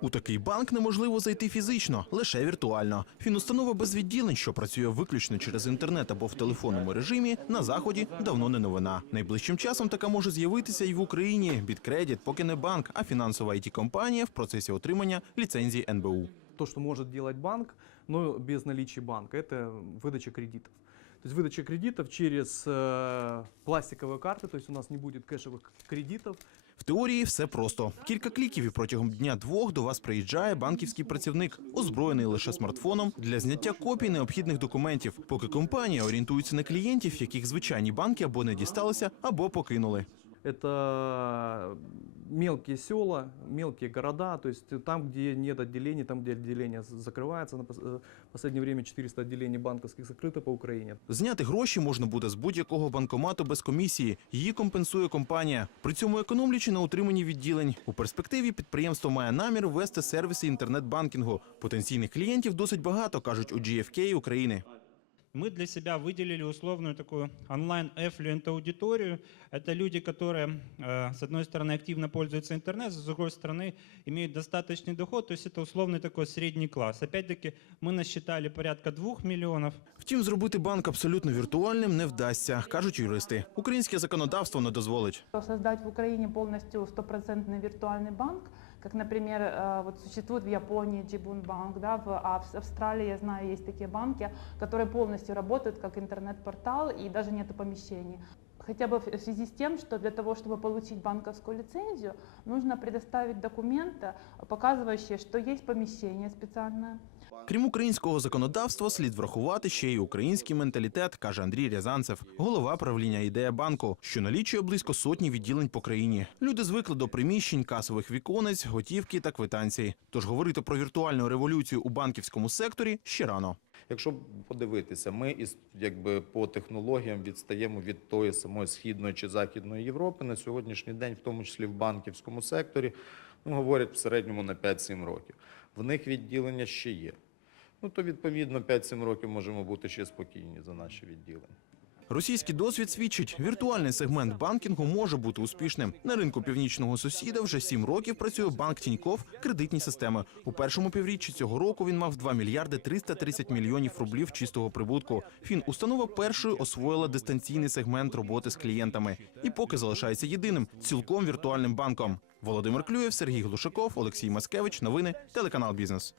У такий банк неможливо зайти фізично, лише віртуально. Фінустанова без відділень, що працює виключно через інтернет або в телефонному режимі, на заході давно не новина. Найближчим часом така може з'явитися і в Україні. Біткредіт поки не банк, а фінансова it компанія в процесі отримання ліцензії НБУ. То, что может делать банк, но без наличия банка, это выдача кредитов. То есть выдача кредитов через э, пластиковые карты, то есть у нас не будет кэшевых кредитов, В теорії все просто. Кілька кліків і протягом дня-двох до вас приїжджає банківський працівник, озброєний лише смартфоном для зняття копій необхідних документів, поки компанія орієнтується на клієнтів, яких звичайні банки або не дісталися, або покинули это мелкие села, мелкие города, то есть там, где нет отделений, там, где отделение закрывается. На пос- э, последнее время 400 отделений банковских закрыто по Украине. Зняти гроші можна буде з будь-якого банкомату без комісії. Її компенсує компанія. При цьому економлячи на утриманні відділень. У перспективі підприємство має намір ввести сервіси інтернет-банкінгу. Потенційних клієнтів досить багато, кажуть у GFK України. Мы для себя выделили условную такую онлайн-эффлюент аудиторию. Это люди, которые, э, с одной стороны, активно пользуются интернетом, с другой стороны, имеют достаточный доход, то есть это условный такой средний класс. Опять-таки, мы насчитали порядка двух миллионов. Втім, зробити банк абсолютно віртуальним не вдасться, кажуть юристи. Українське законодавство не дозволить. Создать в Украине полностью стопроцентный виртуальный банк, как, например, э, вот существует в Японии Джибун банк, да, в Ав- Австралии, я знаю, есть такие банки, которые полностью работают как интернет-портал и даже нет помещений. Хотя бы в связи с тем, что для того, чтобы получить банковскую лицензию, нужно предоставить документы, показывающие, что есть помещение специальное, Крім українського законодавства, слід врахувати ще й український менталітет, каже Андрій Рязанцев, голова правління ідея банку, що налічує близько сотні відділень по країні. Люди звикли до приміщень, касових віконець, готівки та квитанцій. Тож говорити про віртуальну революцію у банківському секторі ще рано. Якщо подивитися, ми із якби по технологіям відстаємо від тої самої східної чи західної Європи на сьогоднішній день, в тому числі в банківському секторі, ну говорять в середньому на 5-7 років. В них відділення ще є. Ну то відповідно 5-7 років можемо бути ще спокійні за наші відділення. Російський досвід свідчить, віртуальний сегмент банкінгу може бути успішним. На ринку північного сусіда вже сім років працює банк Тіньков кредитні системи. У першому півріччі цього року він мав 2 мільярди 330 мільйонів рублів чистого прибутку. Фін установа першою освоїла дистанційний сегмент роботи з клієнтами і поки залишається єдиним цілком віртуальним банком. Володимир Клюєв, Сергій Глушаков, Олексій Маскевич. Новини телеканал Бізнес.